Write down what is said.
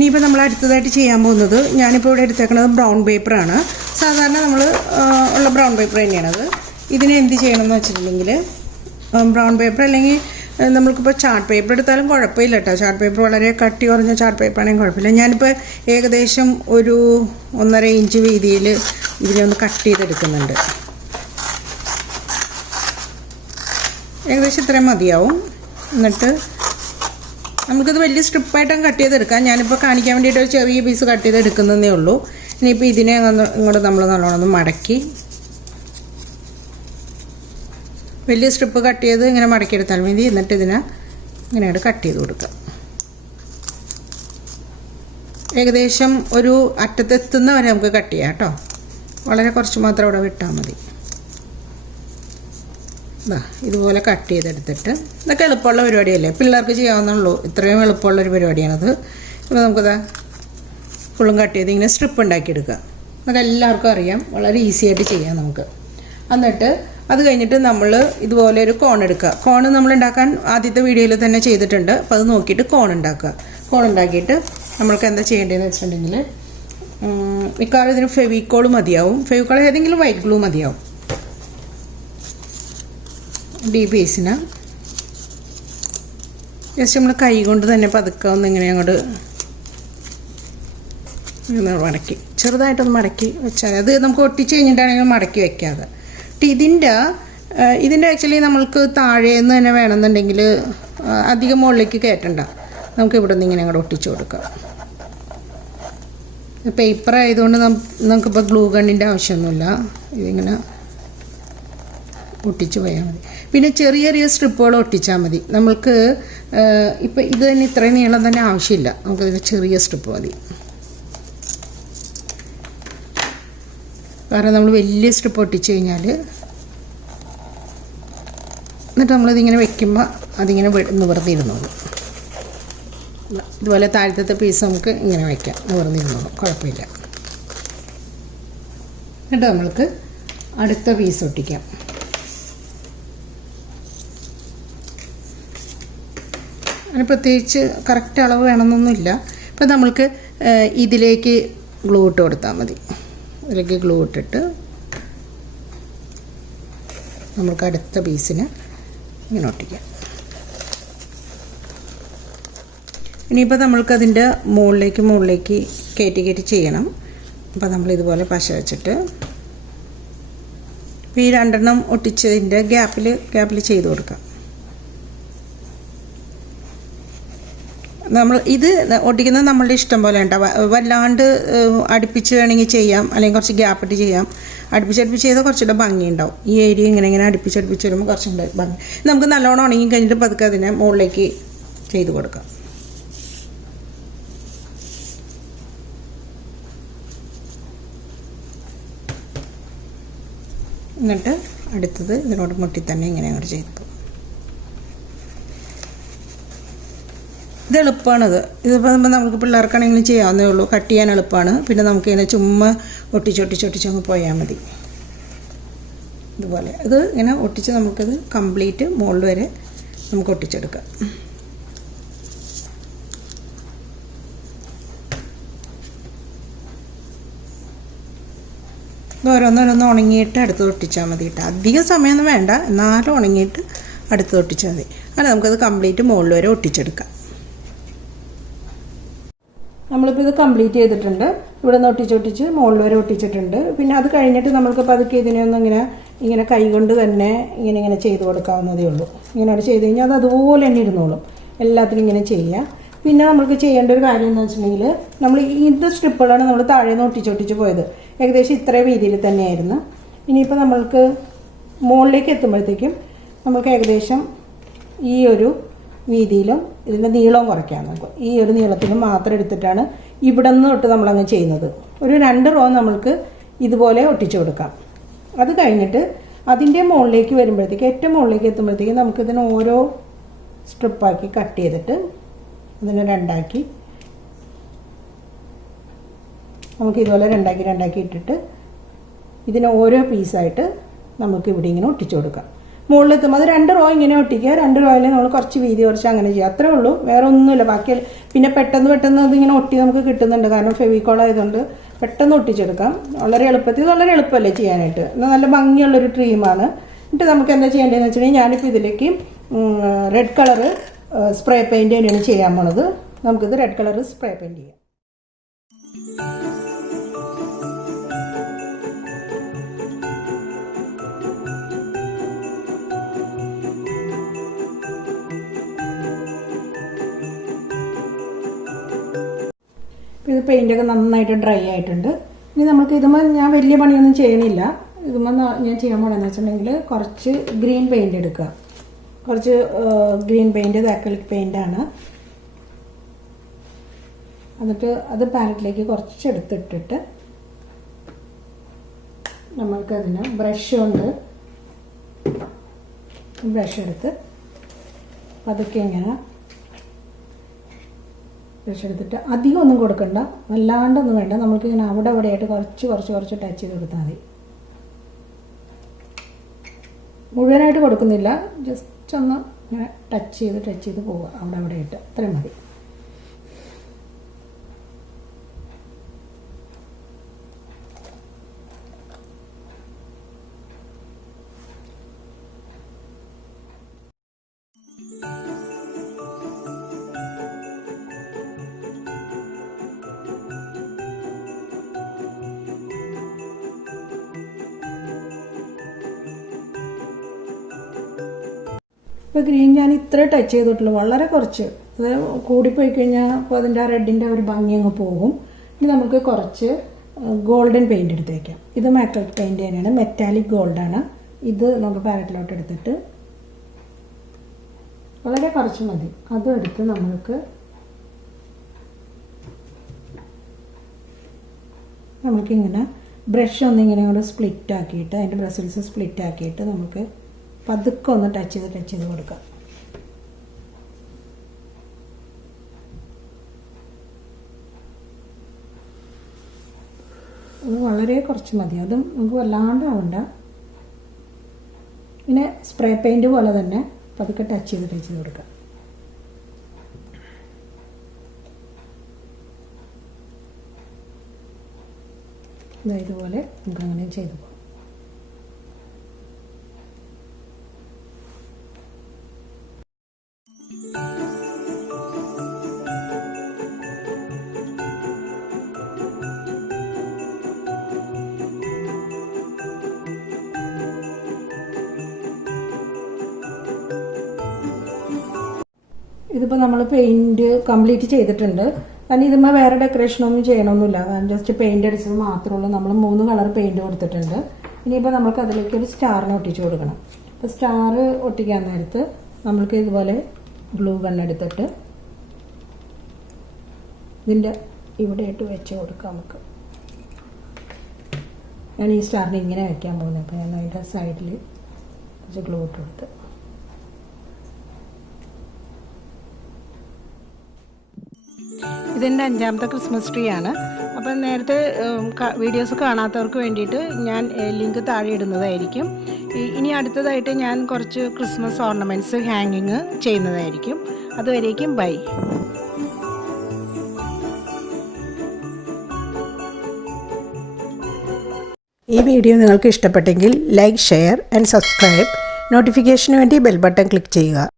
ഇനിയിപ്പോൾ നമ്മൾ അടുത്തതായിട്ട് ചെയ്യാൻ പോകുന്നത്, ഞാനിപ്പോൾ ഇവിടെ എടുത്തേക്കുന്നത് ബ്രൗൺ പേപ്പറാണ്. സാധാരണ നമ്മൾ ഉള്ള ബ്രൗൺ പേപ്പർ തന്നെയാണത്. ഇതിനെ എന്ത് ചെയ്യണമെന്ന് വെച്ചിട്ടുണ്ടെങ്കിൽ, ബ്രൗൺ പേപ്പർ അല്ലെങ്കിൽ നമ്മൾക്കിപ്പോൾ ചാർട്ട് പേപ്പർ എടുത്താലും കുഴപ്പമില്ല കേട്ടോ. ചാർട്ട് പേപ്പർ വളരെ കട്ടി കുറഞ്ഞ ചാർട്ട് പേപ്പർ ആണെങ്കിൽ കുഴപ്പമില്ല. ഞാനിപ്പോൾ ഏകദേശം ഒരു 1.5 ഇഞ്ച് വീതിയിൽ ഇതിനെ ഒന്ന് കട്ട് ചെയ്തെടുക്കുന്നുണ്ട്. ഏകദേശം ഇത്രയും മതിയാവും. എന്നിട്ട് നമുക്കിത് വലിയ സ്ട്രിപ്പായിട്ടും കട്ട് ചെയ്തെടുക്കാം. ഞാനിപ്പോൾ കാണിക്കാൻ വേണ്ടിയിട്ട് ഒരു ചെറിയ പീസ് കട്ട് ചെയ്തെടുക്കുന്നതേ ഉള്ളൂ. ഇനിയിപ്പോൾ ഇതിനെ ഇങ്ങോട്ട് നമ്മൾ നല്ലോണം ഒന്ന് മടക്കി, വലിയ സ്ട്രിപ്പ് കട്ട് ചെയ്ത് ഇങ്ങനെ മടക്കിയെടുത്താൽ മതി. എന്നിട്ട് ഇതിനെ ഇങ്ങനെയായിട്ട് കട്ട് ചെയ്ത് കൊടുക്കാം. ഏകദേശം ഒരു അറ്റത്തെത്തുന്ന വരെ നമുക്ക് കട്ട് ചെയ്യാം കേട്ടോ. വളരെ കുറച്ച് മാത്രം ഇവിടെ വിട്ടാൽ മതി. ഇതുപോലെ കട്ട് ചെയ്തെടുത്തിട്ട്, ഇതൊക്കെ എളുപ്പമുള്ള പരിപാടിയല്ലേ, പിള്ളേർക്ക് ചെയ്യാവുന്നുള്ളൂ. ഇത്രയും എളുപ്പമുള്ളൊരു പരിപാടിയാണത്. ഇപ്പോൾ നമുക്കത് ഫുള്ളും കട്ട് ചെയ്ത് ഇങ്ങനെ സ്ട്രിപ്പ് ഉണ്ടാക്കിയെടുക്കുക. അതെല്ലാവർക്കും അറിയാം, വളരെ ഈസി ആയിട്ട് ചെയ്യാം നമുക്ക്. എന്നിട്ട് അത് കഴിഞ്ഞിട്ട് നമ്മൾ ഇതുപോലെ ഒരു കോൺ എടുക്കുക. കോൺ നമ്മൾ ഉണ്ടാക്കാൻ ആദ്യത്തെ വീഡിയോയിൽ തന്നെ ചെയ്തിട്ടുണ്ട്. അപ്പോൾ അത് നോക്കിയിട്ട് കോൺ ഉണ്ടാക്കുക. കോൺ ഉണ്ടാക്കിയിട്ട് നമ്മൾക്ക് എന്താ ചെയ്യേണ്ടതെന്ന് വെച്ചിട്ടുണ്ടെങ്കിൽ, മിക്കവാറും ഇതിന് ഫെവിക്കോൾ മതിയാവും. ഫെവിക്കോൾ ഏതെങ്കിലും വൈറ്റ് ഗ്ലൂ മതിയാവും. ഡി ബേസിന് ജസ്റ്റ് നമ്മൾ കൈ കൊണ്ട് തന്നെ പതുക്കെ ഒന്ന് ഇങ്ങനെ അങ്ങോട്ട് മടക്കി, ചെറുതായിട്ടൊന്ന് മടക്കി വെച്ചാൽ അത് നമുക്ക് ഒട്ടിച്ച് കഴിഞ്ഞിട്ടാണെങ്കിൽ മടക്കി വെക്കാതെ. ഇതിൻ്റെ ആക്ച്വലി നമ്മൾക്ക് താഴേന്ന് തന്നെ വേണമെന്നുണ്ടെങ്കിൽ അധികം മുകളിലേക്ക് കയറ്റണ്ട. നമുക്ക് ഇവിടെ നിന്ന് ഇങ്ങനെ അങ്ങോട്ട് ഒട്ടിച്ചു കൊടുക്കാം. പേപ്പർ ആയതുകൊണ്ട് നമുക്കിപ്പോൾ ഗ്ലൂ ഗണ്ണിൻ്റെ ആവശ്യമൊന്നുമില്ല. ഇതിങ്ങനെ ഒട്ടിച്ച് പോയാൽ മതി. പിന്നെ ചെറിയ ചെറിയ സ്ട്രിപ്പുകൾ ഒട്ടിച്ചാൽ മതി. നമ്മൾക്ക് ഇപ്പോൾ ഇത് തന്നെ ഇത്രയും നീളം തന്നെ ആവശ്യമില്ല. നമുക്കതിന് ചെറിയ സ്ട്രിപ്പ് മതി. കാരണം നമ്മൾ വലിയ സ്ട്രിപ്പ് ഒട്ടിച്ച് കഴിഞ്ഞാൽ, എന്നിട്ട് നമ്മളിതിങ്ങനെ വെക്കുമ്പോൾ അതിങ്ങനെ നിവർന്നിരുന്നോളും. ഇതുപോലെ താഴത്തെ പീസ് നമുക്ക് ഇങ്ങനെ വയ്ക്കാം, നിവർന്നിരുന്നോളും, കുഴപ്പമില്ല. എന്നിട്ട് നമ്മൾക്ക് അടുത്ത പീസ് ഒട്ടിക്കാം. അതിന് പ്രത്യേകിച്ച് കറക്റ്റ് അളവ് വേണമെന്നൊന്നുമില്ല. ഇപ്പം നമ്മൾക്ക് ഇതിലേക്ക് ഗ്ലൂ ഇട്ട് കൊടുത്താൽ മതി. ഇതിലേക്ക് ഗ്ലൂ ഇട്ടിട്ട് നമുക്ക് അടുത്ത പീസിന് ഇങ്ങനെ ഒട്ടിക്കാം. ഇനിയിപ്പോൾ നമ്മൾക്കതിൻ്റെ മുകളിലേക്ക് കയറ്റി ചെയ്യണം. അപ്പോൾ നമ്മളിതുപോലെ പശ വെച്ചിട്ട് ഇപ്പോൾ ഈ 2 ഒട്ടിച്ചതിൻ്റെ ഗ്യാപ്പിൽ ചെയ്ത് കൊടുക്കാം. നമ്മൾ ഇത് ഒട്ടിക്കുന്നത് നമ്മളുടെ ഇഷ്ടം പോലെ ഉണ്ടാവും. വല്ലാണ്ട് അടുപ്പിച്ച് വേണമെങ്കിൽ ചെയ്യാം, അല്ലെങ്കിൽ കുറച്ച് ഗ്യാപ്പിട്ട് ചെയ്യാം. അടുപ്പിച്ച് ചെയ്താൽ കുറച്ചുകൂടെ ഭംഗിയുണ്ടാവും. ഈ ഏരിയ ഇങ്ങനെ അടുപ്പിച്ച് വരുമ്പോൾ കുറച്ചുകൂടെ ഭംഗി. നമുക്ക് നല്ലോണം ഉണങ്ങി കഴിഞ്ഞിട്ട് പതുക്കെ അതിനെ മുകളിലേക്ക് ചെയ്ത് കൊടുക്കാം. എന്നിട്ട് അടുത്തത് ഇതിനോട് മുട്ടി തന്നെ ഇങ്ങനെ അങ്ങോട്ട് ചെയ്തു. ഇത് എളുപ്പമാണിത്. ഇതിപ്പോൾ നമുക്ക് പിള്ളേർക്കാണെങ്കിലും ചെയ്യാവുന്നേ ഉള്ളൂ. കട്ട് ചെയ്യാൻ എളുപ്പമാണ്. പിന്നെ നമുക്കിങ്ങനെ ചുമ്മാ ഒട്ടിച്ചങ്ങ് പോയാൽ മതി. ഇതുപോലെ ഇത് ഇങ്ങനെ ഒട്ടിച്ച് നമുക്കത് കംപ്ലീറ്റ് മുകളിൽ വരെ നമുക്ക് ഒട്ടിച്ചെടുക്കാം. ഇത് ഓരോന്നോരോന്ന് ഉണങ്ങിയിട്ട് അടുത്ത് ഒട്ടിച്ചാൽ മതി കേട്ടോ. അധികം സമയമൊന്നും വേണ്ട, എന്നാലും ഉണങ്ങിയിട്ട് അടുത്ത് ഒട്ടിച്ചാൽ മതി. അങ്ങനെ നമുക്കത് കംപ്ലീറ്റ് മുകളിൽ വരെ ഒട്ടിച്ചെടുക്കാം. നമ്മളിപ്പോൾ ഇത് കംപ്ലീറ്റ് ചെയ്തിട്ടുണ്ട്. ഇവിടെ നിന്ന് ഒട്ടിച്ച് മുകളിൽ വരെ ഒട്ടിച്ചിട്ടുണ്ട്. പിന്നെ അത് കഴിഞ്ഞിട്ട് നമ്മൾക്ക് പതുക്കെ ഇതിനെ ഒന്ന് ഇങ്ങനെ കൈ കൊണ്ട് തന്നെ ഇങ്ങനെ ചെയ്ത് കൊടുക്കാവുന്നതേ ഉള്ളൂ. ഇങ്ങനെ ചെയ്ത് കഴിഞ്ഞാൽ അത് അതുപോലെ തന്നെ ഇരുന്നോളും. എല്ലാത്തിനും ഇങ്ങനെ ചെയ്യുക. പിന്നെ നമുക്ക് ചെയ്യേണ്ട ഒരു കാര്യം എന്ന് വെച്ചിട്ടുണ്ടെങ്കിൽ, നമ്മൾ ഇത് സ്ട്രിപ്പുകളാണ് നമ്മൾ താഴെ നിന്ന് ഒട്ടിച്ച് പോയത്. ഏകദേശം ഇത്രയും വീതിയിൽ തന്നെയായിരുന്നു. ഇനിയിപ്പോൾ നമ്മൾക്ക് മുകളിലേക്ക് എത്തുമ്പോഴത്തേക്കും നമുക്ക് ഏകദേശം ഈ ഒരു വീതിയിലും ഇതിൻ്റെ നീളവും കുറയ്ക്കാം. നമുക്ക് ഈ ഒരു നീളത്തിലും മാത്രം എടുത്തിട്ടാണ് ഇവിടെ നിന്ന് തൊട്ട് നമ്മളങ്ങ് ചെയ്യുന്നത്. ഒരു 2 റോ നമ്മൾക്ക് ഇതുപോലെ ഒട്ടിച്ചു കൊടുക്കാം. അത് കഴിഞ്ഞിട്ട് അതിൻ്റെ മുകളിലേക്ക് വരുമ്പോഴത്തേക്ക്, ഏറ്റവും മുകളിലേക്ക് എത്തുമ്പോഴത്തേക്കും നമുക്കിതിന് ഓരോ സ്ട്രിപ്പാക്കി കട്ട് ചെയ്തിട്ട് അതിനെ 2ആക്കി നമുക്ക് ഇതുപോലെ 2ആക്കി ഇട്ടിട്ട് ഇതിനെ ഓരോ പീസായിട്ട് നമുക്ക് ഇവിടെ ഇങ്ങനെ ഒട്ടിച്ചു കൊടുക്കാം. മുകളിലെത്തുമ്പോൾ അത് 2 റോ ഇങ്ങനെ ഒട്ടിക്കുക, 2 റോയിൽ നമ്മൾ കുറച്ച് വീതി കുറച്ച് അങ്ങനെ ചെയ്യുക, അത്രേ ഉള്ളൂ, വേറെ ഒന്നുമില്ല. ബാക്കി പിന്നെ പെട്ടെന്ന് അതിങ്ങനെ ഒട്ടി നമുക്ക് കിട്ടുന്നുണ്ട്, കാരണം ഫെവിക്കോൾ ആയതുകൊണ്ട് പെട്ടെന്ന് ഒട്ടിച്ചെടുക്കാം. വളരെ എളുപ്പത്തിൽ, വളരെ എളുപ്പമല്ലേ ചെയ്യാനായിട്ട്, എന്നാൽ നല്ല ഭംഗിയുള്ളൊരു ക്രീമാണ്. എന്നിട്ട് നമുക്ക് എന്താ ചെയ്യേണ്ടതെന്ന് വെച്ചിട്ടുണ്ടെങ്കിൽ ഞാനിപ്പോൾ ഇതിലേക്ക് റെഡ് കളറ് സ്പ്രേ പെയിൻറ്റ് തന്നെയാണ് ചെയ്യാൻ പോണത്. നമുക്കിത് റെഡ് കളറ് സ്പ്രേ പെയിൻറ്റ് ചെയ്യാം. ഇത് പെയിൻ്റൊക്കെ നന്നായിട്ട് ഡ്രൈ ആയിട്ടുണ്ട്. ഇനി നമുക്ക് ഇതുമ്പോൾ ഞാൻ വലിയ പണിയൊന്നും ചെയ്യണില്ല. ഇതുമ്പോൾ ഞാൻ ചെയ്യാൻ പോകണമെന്ന് വെച്ചിട്ടുണ്ടെങ്കിൽ കുറച്ച് ഗ്രീൻ പെയിൻ്റ് എടുക്കുക. കുറച്ച് ഗ്രീൻ പെയിൻറ്റ്, ഇത് അക്രിലിക് പെയിൻ്റാണ്. എന്നിട്ട് അത് പാലറ്റിലേക്ക് കുറച്ച് എടുത്തിട്ടിട്ട് നമ്മൾക്കതിന് ബ്രഷ് എടുത്ത് പതുക്കെ ഇങ്ങനെ ബ്രഷ് എടുത്തിട്ട് അധികം ഒന്നും കൊടുക്കണ്ട, വല്ലാണ്ടൊന്നും വേണ്ട. നമുക്ക് ഇങ്ങനെ അവിടെ ആയിട്ട് കുറച്ച് ടച്ച് ചെയ്ത് കൊടുത്താൽ മതി. മുഴുവനായിട്ട് കൊടുക്കുന്നില്ല, ജസ്റ്റ് ഒന്ന് ഇങ്ങനെ ടച്ച് ചെയ്ത് പോവുക അവിടെ ആയിട്ട്, അത്രയും മതി. ഇപ്പോൾ ഗ്രീൻ ഞാൻ ഇത്ര ടച്ച് ചെയ്തിട്ടുള്ളൂ, വളരെ കുറച്ച്. അത് കൂടിപ്പോയി കഴിഞ്ഞാൽ അപ്പോൾ അതിൻ്റെ ആ റെഡിൻ്റെ ഒരു ഭംഗി അങ്ങ് പോകും. ഇനി നമുക്ക് കുറച്ച് ഗോൾഡൻ പെയിൻറ്റ് എടുത്ത് വയ്ക്കാം. ഇത് അക്രിലിക് പെയിൻറ്റ് തന്നെയാണ്, മെറ്റാലിക് ഗോൾഡാണ്. ഇത് നമുക്ക് പാലറ്റിലോട്ട് എടുത്തിട്ട് വളരെ കുറച്ച് മതി. അതും എടുത്ത് നമുക്കിങ്ങനെ ബ്രഷ് ഒന്നിങ്ങനെ കൂടെ സ്പ്ലിറ്റ് ആക്കിയിട്ട്, അതിൻ്റെ ബ്രസിൽസ് സ്പ്ലിറ്റ് ആക്കിയിട്ട് നമുക്ക് പതുക്കെ ഒന്ന് ടച്ച് ചെയ്ത് കൊടുക്കാം. അത് വളരെ കുറച്ച് മതി, അതും നമുക്ക് വല്ലാണ്ടാവണ്ട. പിന്നെ സ്പ്രേ പെയിൻറ്റ് പോലെ തന്നെ പതുക്കെ ടച്ച് ചെയ്ത് കൊടുക്കാം. ഇതുപോലെ നമുക്ക് അങ്ങനെ ചെയ്തു പോകാം. ഇതിപ്പോൾ നമ്മൾ പെയിൻറ്റ് കംപ്ലീറ്റ് ചെയ്തിട്ടുണ്ട്. കാരണം ഇതുമ്പോൾ വേറെ ഡെക്കറേഷനൊന്നും ചെയ്യണമൊന്നുമില്ല, കാരണം ജസ്റ്റ് പെയിൻറ്റ് അടിച്ചത് മാത്രമേ ഉള്ളൂ. നമ്മൾ 3 കളർ പെയിൻറ്റ് കൊടുത്തിട്ടുണ്ട്. ഇനിയിപ്പോൾ നമുക്ക് അതിലേക്ക് ഒരു സ്റ്റാറിന് ഒട്ടിച്ച് കൊടുക്കണം. അപ്പോൾ സ്റ്റാർ ഒട്ടിക്കാൻ നേരത്ത് നമ്മൾക്ക് ഇതുപോലെ ഗ്ലൂ ഗണ്ണെടുത്തിട്ട് ഇതിൻ്റെ ഇവിടെയായിട്ട് വെച്ച് കൊടുക്കാം നമുക്ക്. ഞാൻ ഈ സ്റ്റാറിന് ഇങ്ങനെ വയ്ക്കാൻ പോകുന്നത്, അപ്പോൾ ഞാൻ അതിൻ്റെ സൈഡിൽ കുറച്ച് ഗ്ലൂ ഇട്ട് കൊടുത്ത് ഇതിൻ്റെ 5ാമത്തെ ക്രിസ്മസ് ട്രീ ആണ്. അപ്പം നേരത്തെ വീഡിയോസ് കാണാത്തവർക്ക് വേണ്ടിയിട്ട് ഞാൻ ലിങ്ക് താഴെ ഇടുന്നതായിരിക്കും. ഇനി അടുത്തതായിട്ട് ഞാൻ കുറച്ച് ക്രിസ്മസ് ഓർണമെൻറ്റ്സ് ഹാങ്ങിങ് ചെയ്യുന്നതായിരിക്കും. അതുവരേക്കും ബൈ. ഈ വീഡിയോ നിങ്ങൾക്ക് ഇഷ്ടപ്പെട്ടെങ്കിൽ ലൈക്ക്, ഷെയർ ആൻഡ് സബ്സ്ക്രൈബ്. നോട്ടിഫിക്കേഷന് വേണ്ടി ബെൽ ബട്ടൺ ക്ലിക്ക് ചെയ്യുക.